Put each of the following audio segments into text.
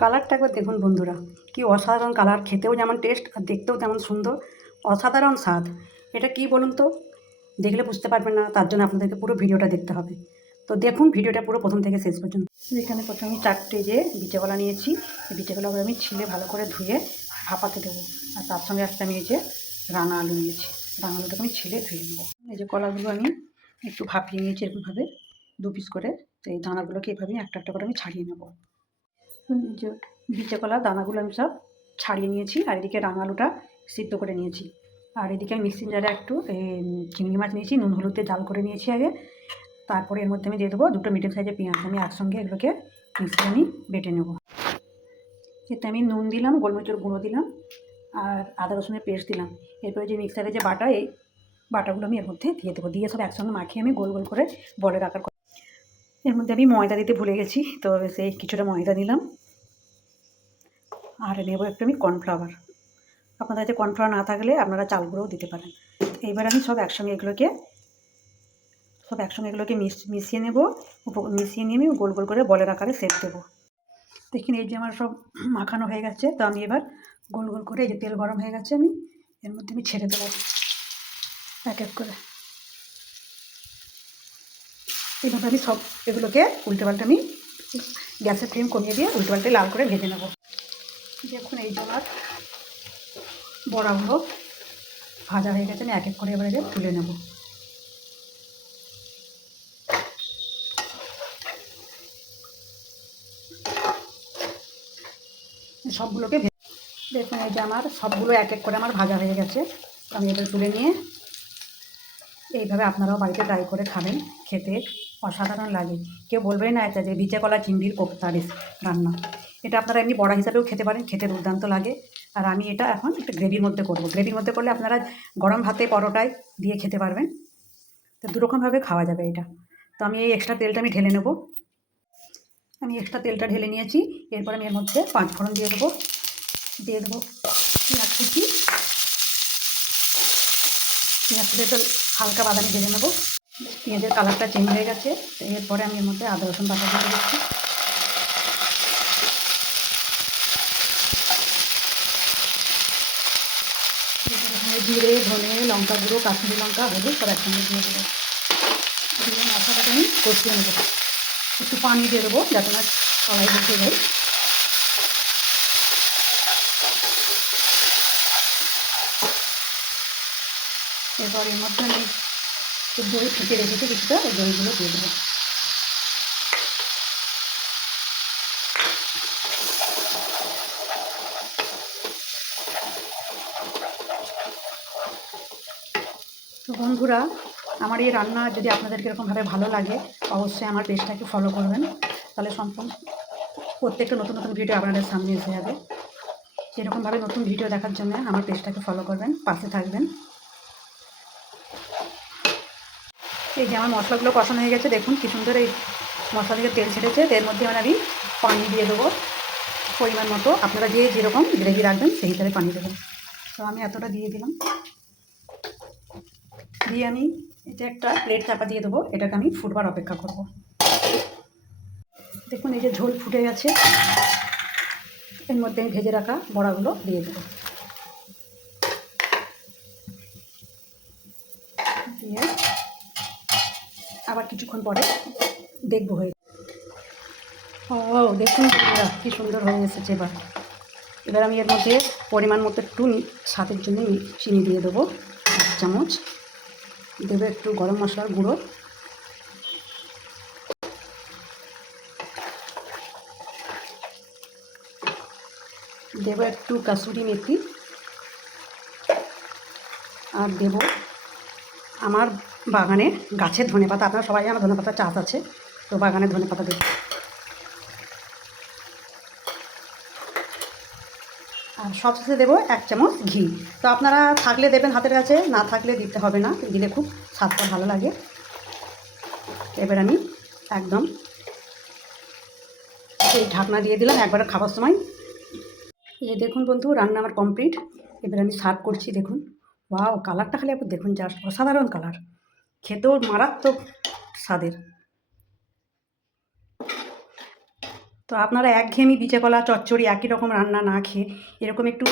কালারটা একবার দেখুন বন্ধুরা, কি অসাধারণ কালার, খেতেও যেমন টেস্ট আর দেখতেও তেমন সুন্দর, অসাধারণ স্বাদ। এটা কি বলুন তো, দেখলে বুঝতে পারবেন না, তার জন্য আপনাদেরকে পুরো ভিডিওটা দেখতে হবে। তো দেখুন ভিডিওটা পুরো প্রথম থেকে শেষ পর্যন্ত। এখানে প্রথমে আমি 4টে যে বিচেকলা নিয়েছি, এই বিচেকলাগুলো আমি ছিলে ভালো করে ধুয়ে ভাপাতে দেবো। আর তার সঙ্গে একটা আমি এই যে রাঙা আলু নিয়েছি, রাঙা আলুটাকে আমি ছিলে ধুয়ে নেবো। এই যে কলাগুলো আমি একটু ভাপিয়ে নিয়েছি এরকমভাবে 2 পিস করে। তো এই দানাগুলোকে এভাবে একটা একটা করে আমি ছাড়িয়ে নেবো। যে বিচে কলার দানাগুলো আমি সব ছাড়িয়ে নিয়েছি, আর এদিকে রাঙা আলুটা সিদ্ধ করে নিয়েছি। আর এদিকে আমি মিক্সিং জারে একটু চিংড়ি মাছ নিয়েছি, নুন হলুদে জাল করে নিয়েছি আগে। তারপরে এর মধ্যে আমি দিয়ে দেবো 2টো মিডিয়াম সাইজের পেঁয়াজ, আমি একসঙ্গে এগুলোকে মিক্সিতে আমি বেটে নেব। এতে আমি নুন দিলাম, গোলমরিচের গুঁড়ো দিলাম, আর আদা রসুনের পেস্ট দিলাম। এরপরে যে মিক্সারে যে বাটা, এই বাটাগুলো আমি এর মধ্যে দিয়ে দেবো, দিয়ে সব একসঙ্গে মাখিয়ে আমি গোল গোল করে বলের আকার। এর মধ্যে আমি ময়দা দিতে ভুলে গেছি, তো সেই কিছুটা ময়দা দিলাম। আর নেবো একটু আমি কর্নফ্লাওয়ার, আপনাদের কাছে কর্নফ্লাওয়ার না থাকলে আপনারা চাল গুঁড়োও দিতে পারেন। এইবার আমি সব একসঙ্গে এগুলোকে মিশিয়ে নেব। মিশিয়ে নিয়ে আমি গোল গোল করে বলের আকারে শেপ দেবো। দেখুন এই যে আমার সব মাখানো হয়ে গেছে, তো আমি এবার গোল গোল করে, এই যে তেল গরম হয়ে গেছে, আমি এর মধ্যে আমি ছেড়ে দেবো এক এক করে। এইভাবে আমি সব এগুলোকে উল্টে পাল্টে আমি গ্যাসের ফ্লেম কমিয়ে দিয়ে উল্টে পাল্টে লাল করে ভেজে নেব। দেখুন এই যে আমার বড়াগুলো ভাজা হয়ে গেছে, আমি এক এক করে এবারে তুলে নেব। সবগুলোকে দেখুন এই যে আমার সবগুলো এক এক করে আমার ভাজা হয়ে গেছে, আমি এবার তুলে নিয়ে এইভাবে আপনারাও বাড়িতে ট্রাই করে খাবেন, খেতে অসাধারণ লাগে। কেউ বলবেই না এটা যে বিচে কলা চিংড়ির কোপ্তা রান্না। এটা আপনারা এমনি বড়া হিসাবেও খেতে পারেন, খেতে দুর্দান্ত লাগে। আর আমি এটা এখন একটা গ্রেভির মধ্যে করব। গ্রেভির মধ্যে করলে আপনারা গরম ভাতে পরোটায় দিয়ে খেতে পারবেন, তো দুরকমভাবে খাওয়া যাবে এটা। তো আমি এই এক্সট্রা তেলটা আমি ঢেলে নেব। আমি এক্সট্রা তেলটা ঢেলে নিয়েছি। এরপর আমি এর মধ্যে 5 ফোড়ন দিয়ে দেবো পেঁয়াজ কুচি। পেঁয়াজটা একটু হালকা বাদামি ভেজে নেবো। পেঁয়াজের কালারটা চেঞ্জ হয়ে গেছে, এরপরে আমি এর মধ্যে আদা রসুন বাটা দিয়ে দিচ্ছি। এখানে জিরে, ধনে, লঙ্কা গুঁড়ো, কাশ্মীরি লঙ্কা, হলুদ সব একসঙ্গে দিয়ে দেবো। দিয়ে মশলাটাকে আমি কষিয়ে নেবো। একটু পানি দিয়ে দেবো যাতে না কড়াই বসে যায়। এরপর এর মধ্যে আমি দই ফেটে রেখেছি কিছুটা, ওই দইগুলো দিয়ে দেবো। তো বন্ধুরা, আমার এই রান্না যদি আপনাদের এরকমভাবে ভালো লাগে, অবশ্যই আমার পেজটাকে ফলো করবেন, তাহলে সম্পূর্ণ প্রত্যেকটা নতুন নতুন ভিডিও আপনাদের সামনে এসে যাবে। এরকমভাবে নতুন ভিডিও দেখার জন্য আমার পেজটাকে ফলো করবেন, পাশে থাকবেন। এই যে আমার মশলাগুলো কষানো হয়ে গেছে, দেখুন কী সুন্দর এই মশলা থেকে তেল ছেড়েছে। এর মধ্যে আমি পানি দিয়ে দেবো পরিমাণ মতো, আপনারা যে যেরকম গ্রেভি রাখবেন সেই হিসাবে পানি দেবেন। তো আমি এতটা দিয়ে দিলাম, দিয়ে আমি এটা একটা প্লেট চাপা দিয়ে দেবো। এটাকে আমি ফুটবার অপেক্ষা করব। দেখুন এই যে ঝোল ফুটে গেছে, এর মধ্যে আমি ভেজে রাখা বড়াগুলো দিয়ে দেবো। দিয়ে আবার কিছুক্ষণ পরে দেখবো হয়ে। ও দেখুন কী সুন্দর হয়ে এসেছে। এবার আমি এর মধ্যে পরিমাণ মতো একটু স্বাদের জন্য চিনি দিয়ে দেবো 1 চামচ। দেবো একটু গরম মশলার গুঁড়ো, দেবো একটু কাসুরি মেথি, আর দেব আমার বাগানে গাছের ধনেপাতা। আপনারা সবাই জানেন ধনেপাতার চাষ আছে, তো বাগানের ধনেপাতা দেবো। আর সবশেষে দেবো 1 চামচ ঘি। তো আপনারা থাকলে দেবেন হাতের কাছে, না থাকলে দিতে হবে না, দিলে খুব স্বাদটা ভালো লাগে। এবার আমি একদম এই ঢাকনা দিয়ে দিলাম একবারে খাবার সময়। এই দেখুন বন্ধু, রান্না আমার কমপ্লিট। এবার আমি সার্ভ করছি। দেখুন, ওয়াও, কালারটা খালি একবার দেখুন, জাস্ট অসাধারণ কালার, খেতেও মারাত্মক স্বাদের। তো আপনারা একঘেয়েমি বিচে কলা চচ্চড়ি একই রকম রান্না না খেয়ে এরকম একটু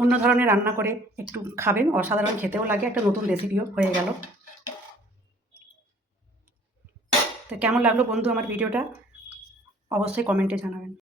অন্য ধরনের রান্না করে একটু খাবেন, অসাধারণ খেতেও লাগে, একটা নতুন রেসিপিও হয়ে গেল। তো কেমন লাগলো বন্ধু আমার ভিডিওটা অবশ্যই কমেন্টে জানাবেন।